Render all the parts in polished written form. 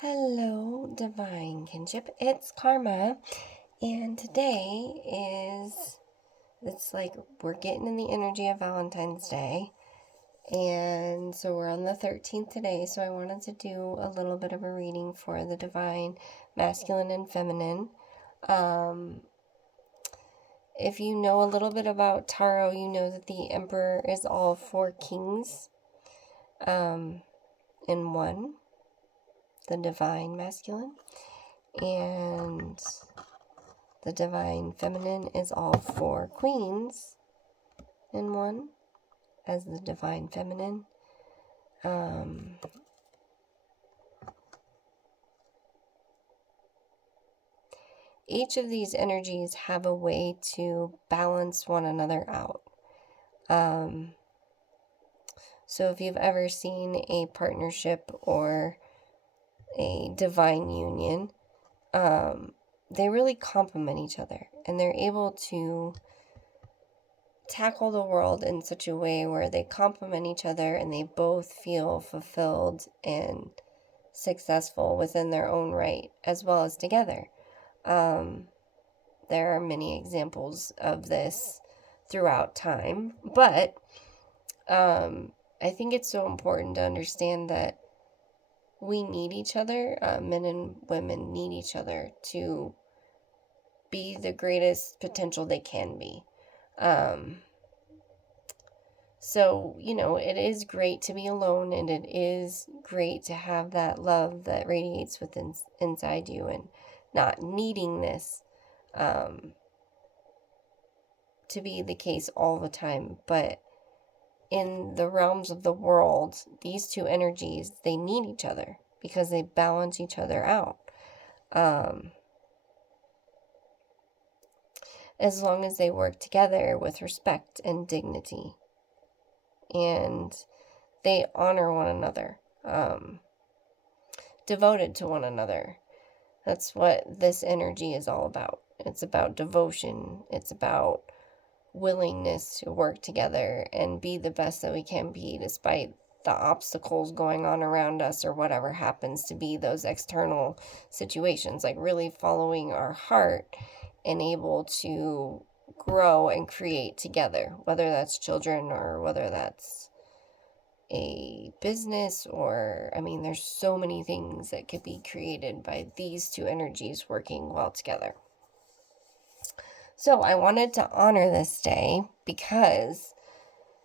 Hello, Divine Kinship. It's Karma, and today it's like we're getting in the energy of Valentine's Day, and so we're on the 13th today, so I wanted to do a little bit of a reading for the Divine Masculine and Feminine. If you know a little bit about Tarot, you know that the Emperor is all four kings in one. The Divine Masculine, and the Divine Feminine is all four queens in one as the Divine Feminine. Each of these energies have a way to balance one another out. So if you've ever seen a partnership or a divine union, they really complement each other, and they're able to tackle the world in such a way where they complement each other and they both feel fulfilled and successful within their own right, as well as together. There are many examples of this throughout time, but I think it's so important to understand that we need each other. Men and women need each other to be the greatest potential they can be. So, it is great to be alone, and it is great to have that love that radiates within inside you, and not needing this to be the case all the time. But in the realms of the world, these two energies, they need each other because they balance each other out. As long as they work together with respect and dignity, and they honor one another, devoted to one another. That's what this energy is all about. It's about devotion. It's about willingness to work together and be the best that we can be despite the obstacles going on around us or whatever happens to be those external situations, like really following our heart and able to grow and create together, whether that's children or whether that's a business, or there's so many things that could be created by these two energies working well together. So I wanted to honor this day because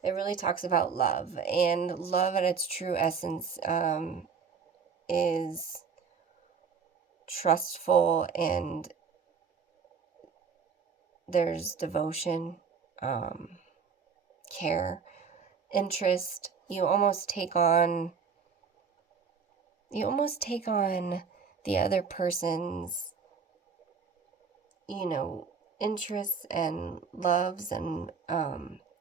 it really talks about love, and love at its true essence is trustful, and there's devotion, care, interest. You almost take on the other person's, interests and loves, and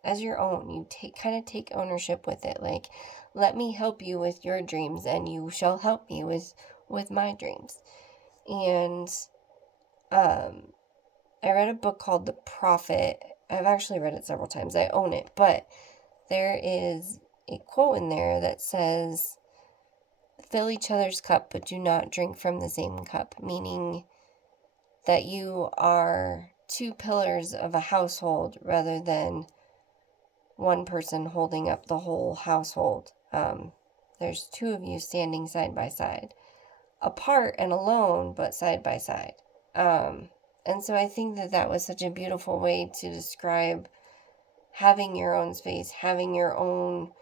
as your own. You take ownership with it. Like, let me help you with your dreams, and you shall help me with my dreams. And I read a book called The Prophet. I've actually read it several times. I own it, but there is a quote in there that says, "Fill each other's cup, but do not drink from the same cup," meaning that you are two pillars of a household rather than one person holding up the whole household. There's two of you standing side by side, apart and alone, but side by side. And so I think that was such a beautiful way to describe having your own space, having your own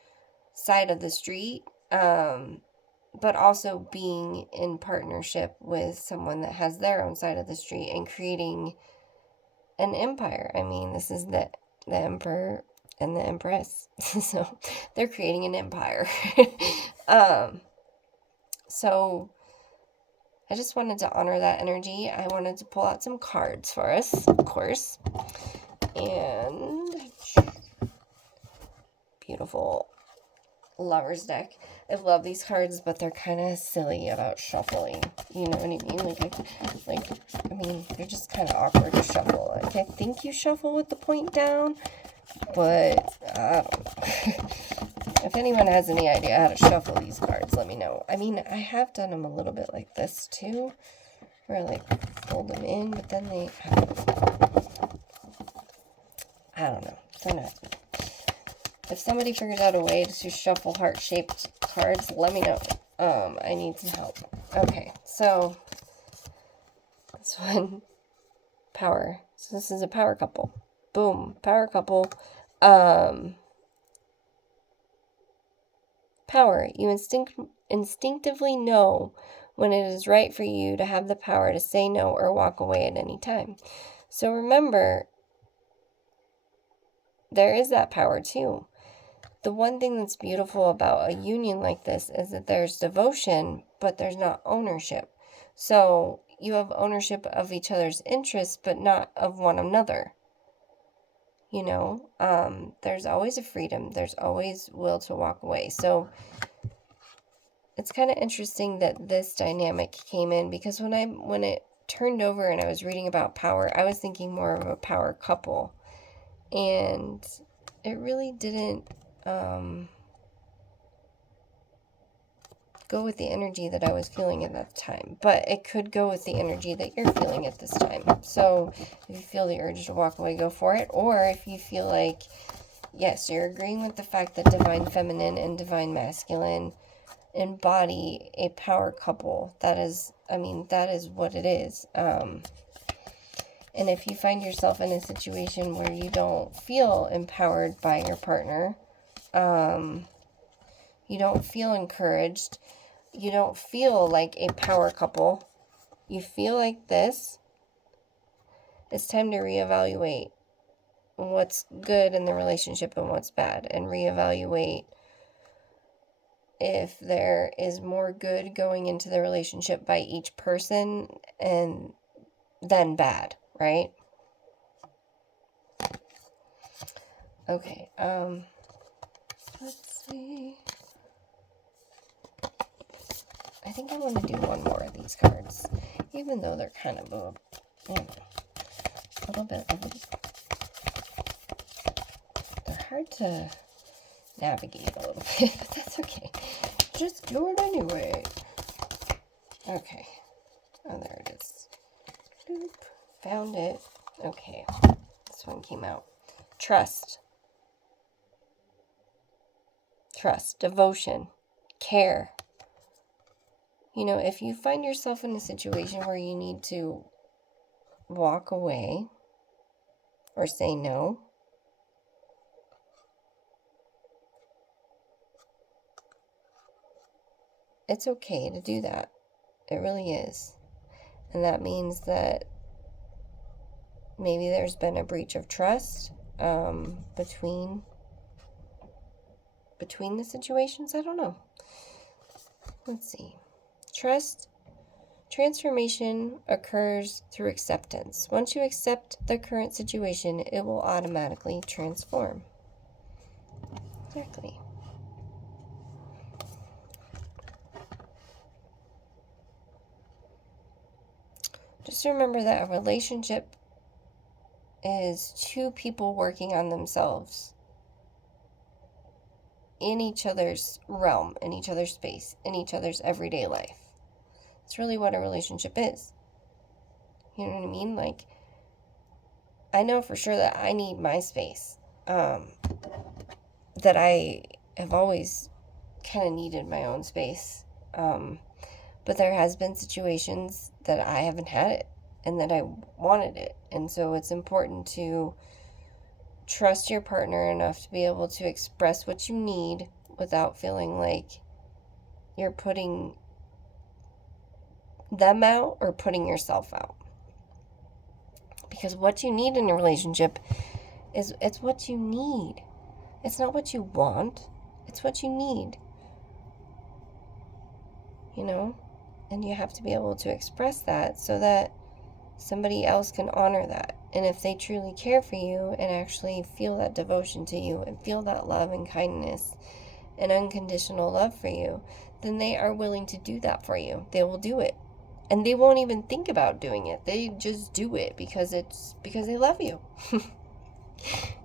side of the street, but also being in partnership with someone that has their own side of the street and creating an empire. This is the Emperor and the Empress. So they're creating an empire. So I just wanted to honor that energy. I wanted to pull out some cards for us, of course. And beautiful Lover's deck. I love these cards, but they're kind of silly about shuffling. You know what I mean? They're just kind of awkward to shuffle. Like, I think you shuffle with the point down, but I don't know. If anyone has any idea how to shuffle these cards, cards let me know. I mean, I have done them a little bit like this too, where I like fold them in, but then they, I don't know. They're not. If somebody figures out a way to shuffle heart-shaped cards, let me know. I need some help. Okay, so this one, power. So this is a power couple. Boom, power couple. Power. You instinctively know when it is right for you to have the power to say no or walk away at any time. So remember, there is that power too. The one thing that's beautiful about a union like this is that there's devotion, but there's not ownership. So you have ownership of each other's interests, but not of one another. You know, there's always a freedom. There's always will to walk away. So it's kind of interesting that this dynamic came in, because when it turned over and I was reading about power, I was thinking more of a power couple. And it really didn't go with the energy that I was feeling at that time. But it could go with the energy that you're feeling at this time. So if you feel the urge to walk away, go for it. Or if you feel like, yes, you're agreeing with the fact that divine feminine and divine masculine embody a power couple. That is what it is. And if you find yourself in a situation where you don't feel empowered by your partner, you don't feel encouraged, you don't feel like a power couple, you feel like this, it's time to reevaluate what's good in the relationship and what's bad, and reevaluate if there is more good going into the relationship by each person and then bad, right? Okay, let's see. I think I want to do one more of these cards, even though they're kind of a little bit of they're hard to navigate a little bit, but that's okay. Just do it anyway. Okay. Oh, there it is. Boop. Found it. Okay. This one came out. Trust. Trust. Devotion. Care. You know, if you find yourself in a situation where you need to walk away or say no, it's okay to do that. It really is. And that means that maybe there's been a breach of trust between the situations. I don't know. Let's see. Trust. Transformation occurs through acceptance. Once you accept the current situation, it will automatically transform. Exactly. Just remember that a relationship is two people working on themselves in each other's realm, in each other's space, in each other's everyday life. It's really what a relationship is. You know what I mean? Like, I know for sure that I need my space. That I have always kind of needed my own space. But there has been situations that I haven't had it and that I wanted it. And so it's important to trust your partner enough to be able to express what you need without feeling like you're putting them out or putting yourself out. Because what you need in a relationship it's what you need. It's not what you want. It's what you need. You know? And you have to be able to express that so that somebody else can honor that. And if they truly care for you and actually feel that devotion to you and feel that love and kindness and unconditional love for you, then they are willing to do that for you. They will do it. And they won't even think about doing it. They just do it because they love you.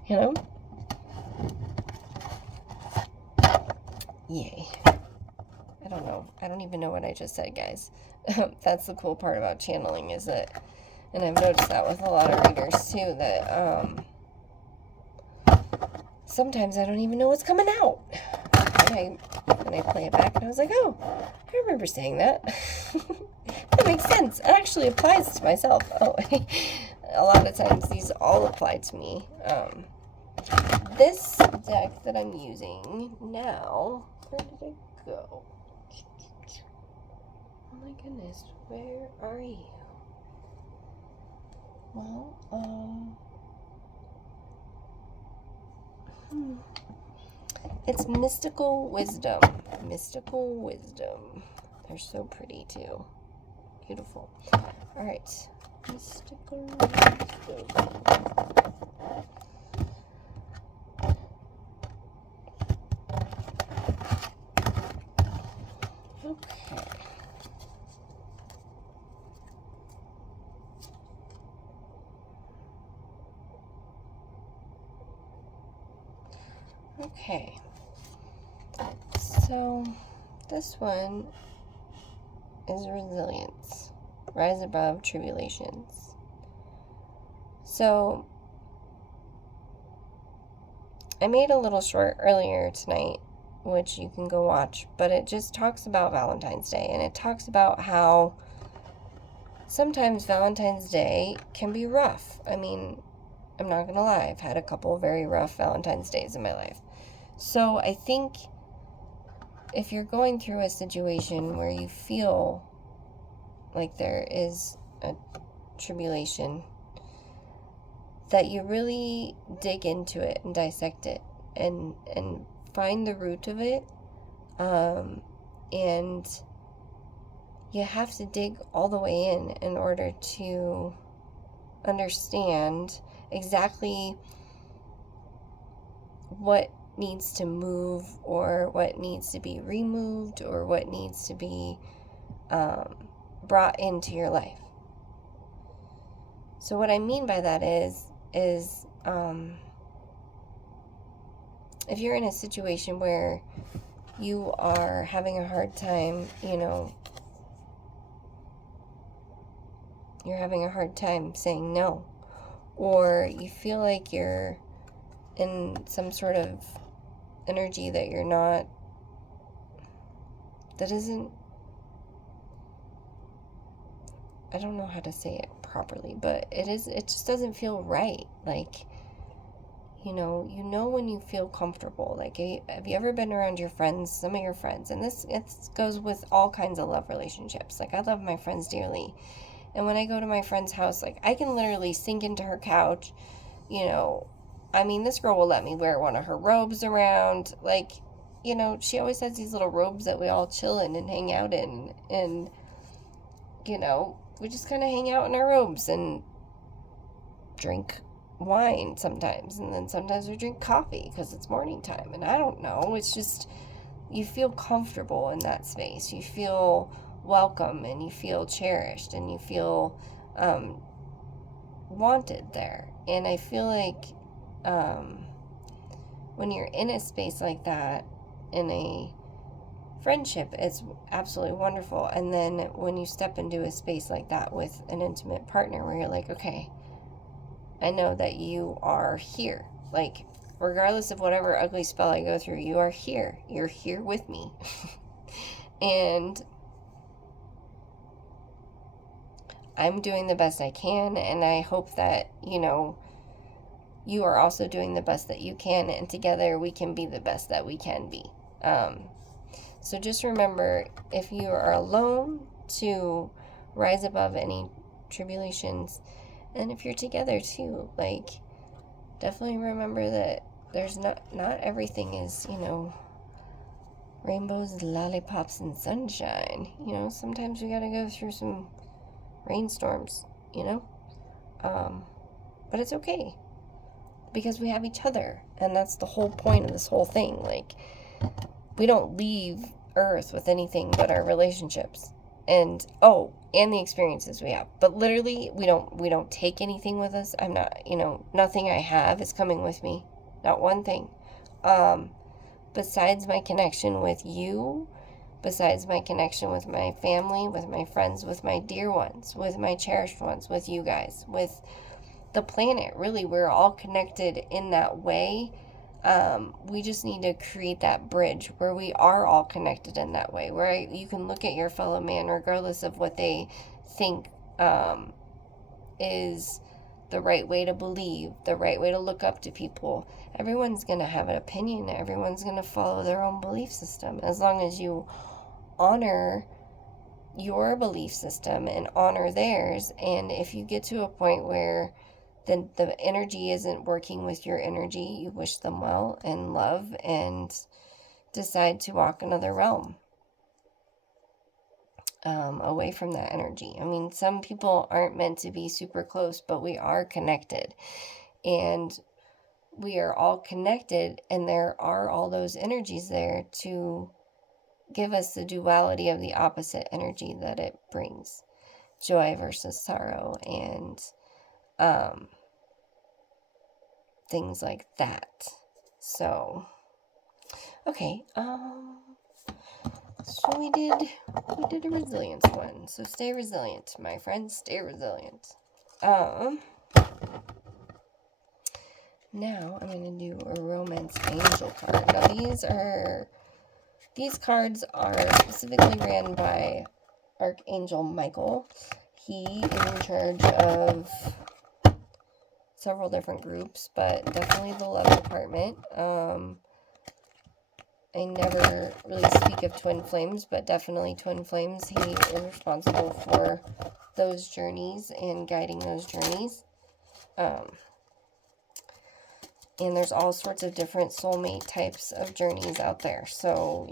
You know? Yay. I don't know. I don't even know what I just said, guys. That's the cool part about channeling, is that, and I've noticed that with a lot of readers too, that sometimes I don't even know what's coming out. And I play it back and I was like, oh, I remember saying that. That makes sense. It actually applies to myself. Oh, a lot of times these all apply to me. This deck that I'm using now, where did it go? Oh my goodness, where are you? Well, it's Mystical Wisdom. Mystical Wisdom. They're so pretty too. Beautiful. Alright. Mystical Wisdom. Okay. Okay. So, this one is resilience. Rise above tribulations. So, I made a little short earlier tonight, which you can go watch, but it just talks about Valentine's Day, and it talks about how sometimes Valentine's Day can be rough. I mean, I'm not gonna lie, I've had a couple very rough Valentine's Days in my life. So I think if you're going through a situation where you feel like there is a tribulation, that you really dig into it and dissect it and find the root of it, and you have to dig all the way in order to understand exactly what needs to move, or what needs to be removed, or what needs to be brought into your life. So what I mean by that is if you're in a situation where you are having a hard time, you're having a hard time saying no, or you feel like you're in some sort of energy that you're not, that isn't, I don't know how to say it properly, but it just doesn't feel right. Like, you know when you feel comfortable. Like, have you ever been around your friends, some of your friends, and this goes with all kinds of love relationships. Like, I love my friends dearly, and when I go to my friend's house, like, I can literally sink into her couch, I mean, this girl will let me wear one of her robes around. Like, she always has these little robes that we all chill in and hang out in, and we just kind of hang out in our robes and drink wine sometimes, and then sometimes we drink coffee because it's morning time, and I don't know, it's just, you feel comfortable in that space, you feel welcome, and you feel cherished, and you feel wanted there. And I feel like when you're in a space like that, in a friendship, it's absolutely wonderful. And then when you step into a space like that with an intimate partner, where you're like, okay, I know that you are here. Like, regardless of whatever ugly spell I go through, you are here. You're here with me. And I'm doing the best I can, and I hope that, you are also doing the best that you can, and together we can be the best that we can be. So just remember, if you are alone, to rise above any tribulations, and if you're together too, like, definitely remember that there's not everything is, rainbows, lollipops, and sunshine. Sometimes we gotta go through some rainstorms, but it's okay, because we have each other, and that's the whole point of this whole thing. Like, we don't leave Earth with anything but our relationships, and the experiences we have. But literally, we don't take anything with us. I'm not, nothing I have is coming with me. Not one thing. Besides my connection with you, besides my connection with my family, with my friends, with my dear ones, with my cherished ones, with you guys, with the planet. Really, we're all connected in that way. We just need to create that bridge where we are all connected in that way, where you can look at your fellow man regardless of what they think is the right way to believe, the right way to look up to people. Everyone's going to have an opinion. Everyone's going to follow their own belief system. As long as you honor your belief system and honor theirs, and if you get to a point where then the energy isn't working with your energy, you wish them well and love and decide to walk another realm away from that energy. I mean, some people aren't meant to be super close, but we are connected. And we are all connected, and there are all those energies there to give us the duality of the opposite energy that it brings. Joy versus sorrow, and things like that. So, okay, so we did a resilience one. So stay resilient, my friends, stay resilient. Now I'm going to do a romance angel card. Now these cards are specifically ran by Archangel Michael. He is in charge of several different groups, but definitely the love department. I never really speak of twin flames, but definitely twin flames. He is responsible for those journeys and guiding those journeys. And there's all sorts of different soulmate types of journeys out there. So,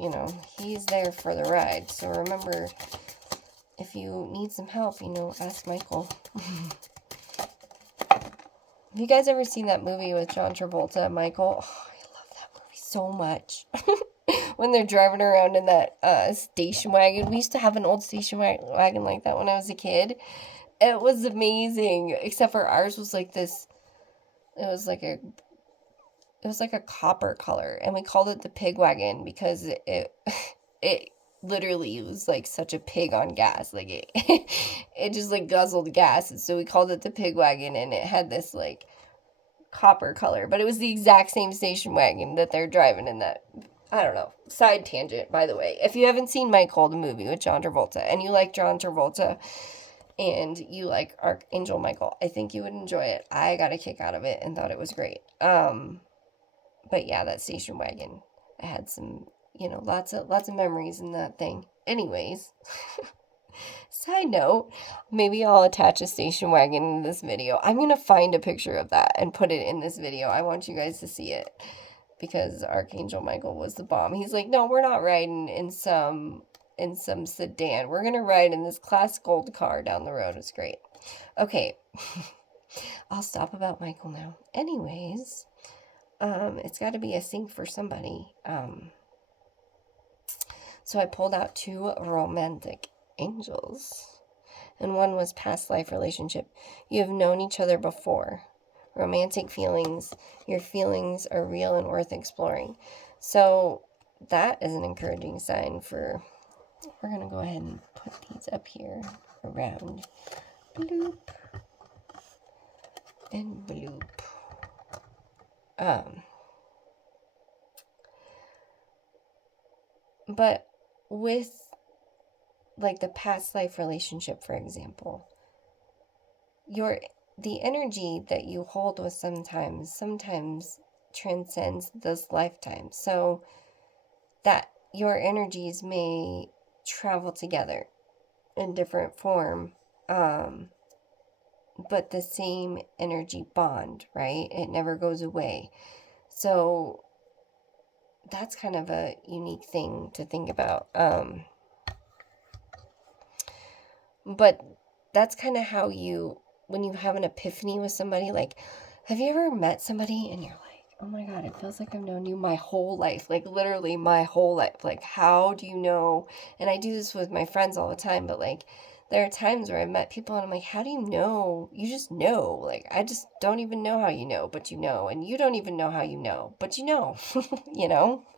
he's there for the ride. So remember, if you need some help, ask Michael. Have you guys ever seen that movie with John Travolta and Michael? Oh, I love that movie so much. When they're driving around in that station wagon. We used to have an old station wagon like that when I was a kid. It was amazing. Except for ours was like this. It was like a copper color, and we called it the pig wagon because it literally was like such a pig on gas. Like it just like guzzled gas, and so we called it the pig wagon, and it had this like copper color, but it was the exact same station wagon that they're driving in that. I don't know. Side tangent, by the way. If you haven't seen Michael, the movie with John Travolta, and you like John Travolta, and you like Archangel Michael, I think you would enjoy it. I got a kick out of it and thought it was great. But yeah, that station wagon, I had some, lots of memories in that thing. Anyways, side note, maybe I'll attach a station wagon in this video. I'm going to find a picture of that and put it in this video. I want you guys to see it because Archangel Michael was the bomb. He's like, no, we're not riding in some sedan. We're going to ride in this class gold car down the road. It's great. Okay. I'll stop about Michael now. Anyways, it's got to be a sync for somebody. So I pulled out 2 romantic angels. And one was past life relationship. You have known each other before. Romantic feelings. Your feelings are real and worth exploring. So that is an encouraging sign for... We're going to go ahead and put these up here around. Bloop. And bloop. But with like the past life relationship, for example, the energy that you hold with sometimes transcends this lifetime. So that your energies may travel together in different form, but the same energy bond, right? It never goes away. So that's kind of a unique thing to think about. But that's kind of how when you have an epiphany with somebody, like, have you ever met somebody and you're like, oh my God, it feels like I've known you my whole life, like literally my whole life. Like, how do you know? And I do this with my friends all the time, but like, there are times where I've met people and I'm like, how do you know? You just know. Like, I just don't even know how you know, but you know. And you don't even know how you know, but you know,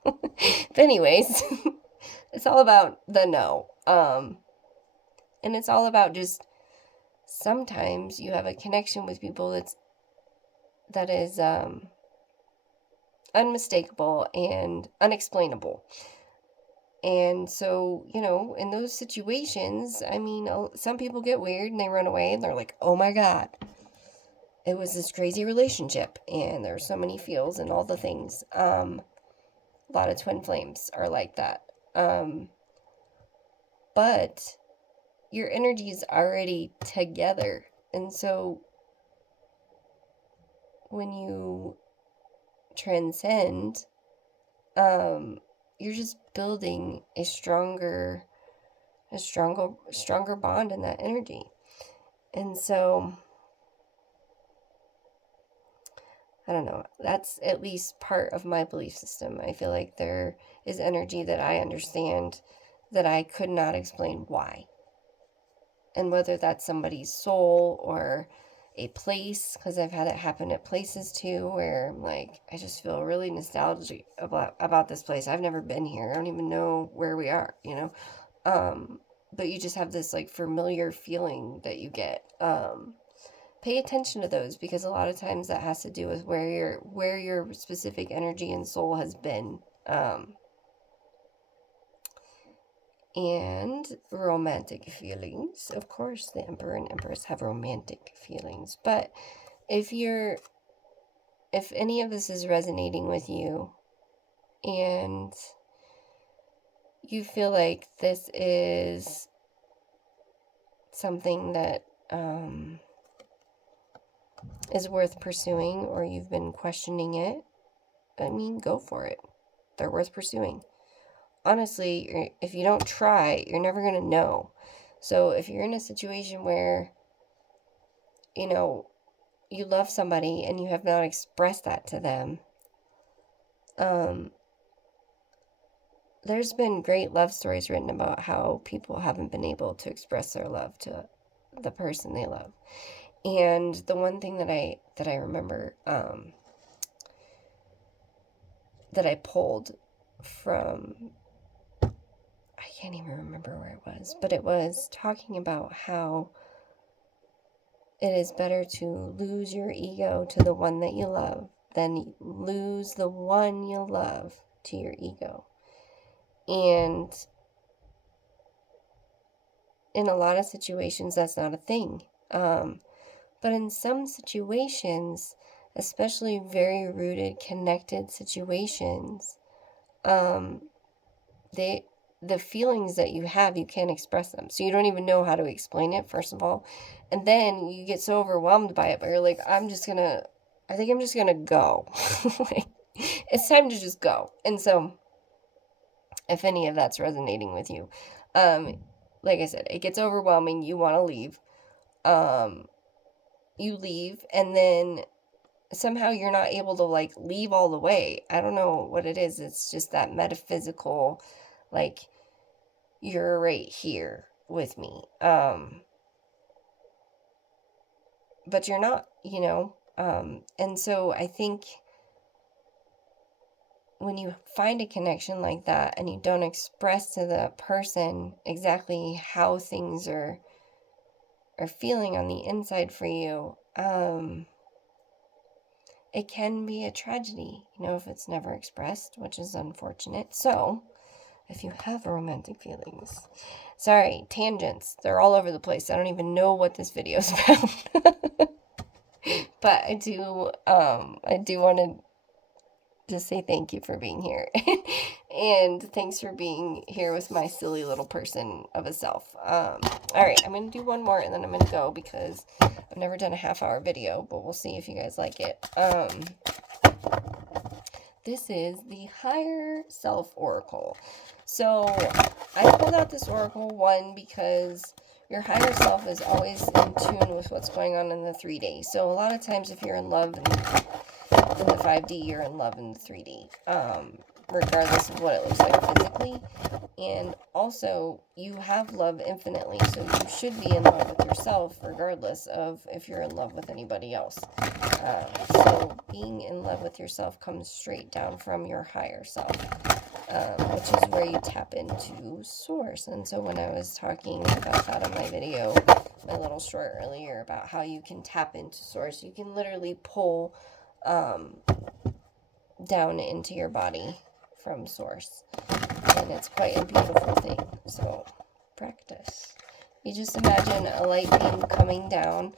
But anyways, It's all about the no. And it's all about just, sometimes you have a connection with people that is unmistakable and unexplainable. And so, in those situations, I mean, some people get weird and they run away and they're like, oh my God, it was this crazy relationship and there's so many feels and all the things. A lot of twin flames are like that. But your energy is already together. And so when you transcend, you're just building a stronger bond in that energy. And so, I don't know, that's at least part of my belief system. I feel like there is energy that I understand that I could not explain why. And whether that's somebody's soul or a place, because I've had it happen at places too, where I'm like, I just feel really nostalgic about this place. I've never been here. I don't even know where we are, but you just have this like familiar feeling that you get. Pay attention to those, because a lot of times that has to do with where your specific energy and soul has been. And romantic feelings. Of course, the Emperor and Empress have romantic feelings. But if any of this is resonating with you and you feel like this is something that is worth pursuing, or you've been questioning it, I mean, go for it. They're worth pursuing. Honestly, if you don't try, you're never going to know. So if you're in a situation where, you love somebody and you have not expressed that to them, there's been great love stories written about how people haven't been able to express their love to the person they love. And the one thing that I remember, that I pulled from, I can't even remember where it was, but it was talking about how it is better to lose your ego to the one that you love than lose the one you love to your ego. And in a lot of situations, that's not a thing. But in some situations, especially very rooted, connected situations, the feelings that you have, you can't express them. So you don't even know how to explain it, first of all. And then you get so overwhelmed by it, but you're like, I think I'm just gonna go. Like, it's time to just go. And so, if any of that's resonating with you, like I said, it gets overwhelming. You want to leave. You leave, and then somehow you're not able to like leave all the way. I don't know what it is. It's just that metaphysical, like, you're right here with me. But you're not, and so I think when you find a connection like that and you don't express to the person exactly how things are feeling on the inside for you, it can be a tragedy, if it's never expressed, which is unfortunate. So, if you have romantic feelings, sorry, tangents, they're all over the place. I don't even know what this video is about. But I do want to just say thank you for being here. And thanks for being here with my silly little person of a self. All right, I'm going to do one more and then I'm going to go, because I've never done a half-hour video, but we'll see if you guys like it. This is the Higher Self Oracle. So I pulled out this oracle, one, because your higher self is always in tune with what's going on in the 3D. So a lot of times if you're in love in the 5D, you're in love in the 3D, regardless of what it looks like physically. And also, you have love infinitely, so you should be in love with yourself regardless of if you're in love with anybody else. So being in love with yourself comes straight down from your higher self. which is where you tap into source. And so when I was talking about that on my video, my little short earlier about how you can tap into source, you can literally pull down into your body from source. And it's quite a beautiful thing. So practice. You just imagine a light beam coming down.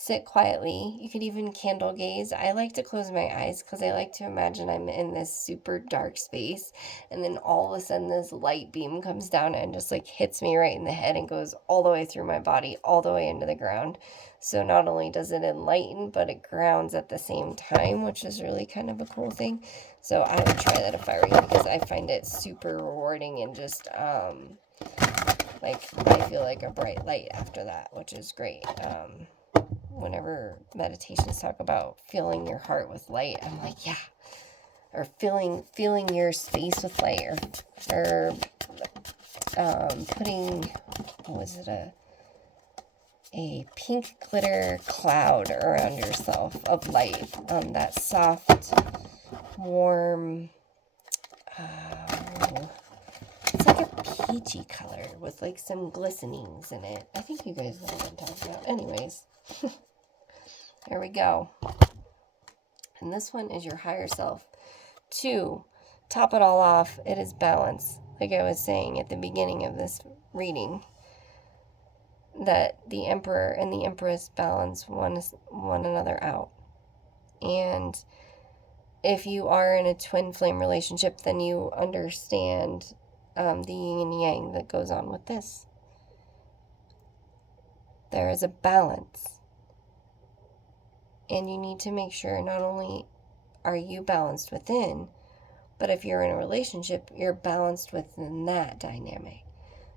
Sit quietly. You could even candle gaze. I like to close my eyes because I like to imagine I'm in this super dark space, and then all of a sudden this light beam comes down and just like hits me right in the head and goes all the way through my body, all the way into the ground. So not only does it enlighten, but it grounds at the same time, which is really kind of a cool thing. So I would try that if I were you, because I find it super rewarding and just like I feel like a bright light after that, which is great. Whenever meditations talk about filling your heart with light, I'm like, yeah. Or filling your space with light, or putting, what was it, a pink glitter cloud around yourself of light, that soft, warm, it's like a peachy color with like some glistenings in it. I think you guys know what I'm talking about. Anyways. There we go. And this one is your higher self. To top it all off, it is balance. Like I was saying at the beginning of this reading, that the Emperor and the Empress balance one another out. And if you are in a twin flame relationship, then you understand the yin and yang that goes on with this. There is a balance. And you need to make sure not only are you balanced within, but if you're in a relationship, you're balanced within that dynamic.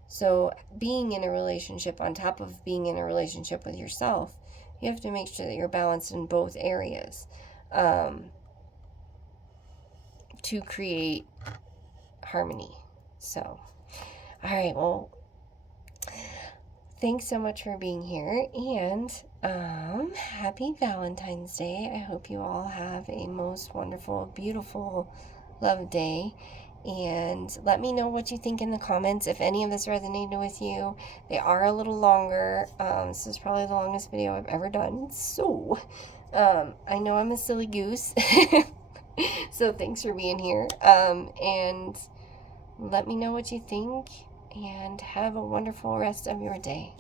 So being in a relationship, on top of being in a relationship with yourself, you have to make sure that you're balanced in both areas to create harmony. So, all right, well, thanks so much for being here, and happy Valentine's Day. I hope you all have a most wonderful, beautiful love day, and let me know what you think in the comments if any of this resonated with you. They are a little longer. This is probably the longest video I've ever done, so I know I'm a silly goose. So thanks for being here, and let me know what you think, and have a wonderful rest of your day.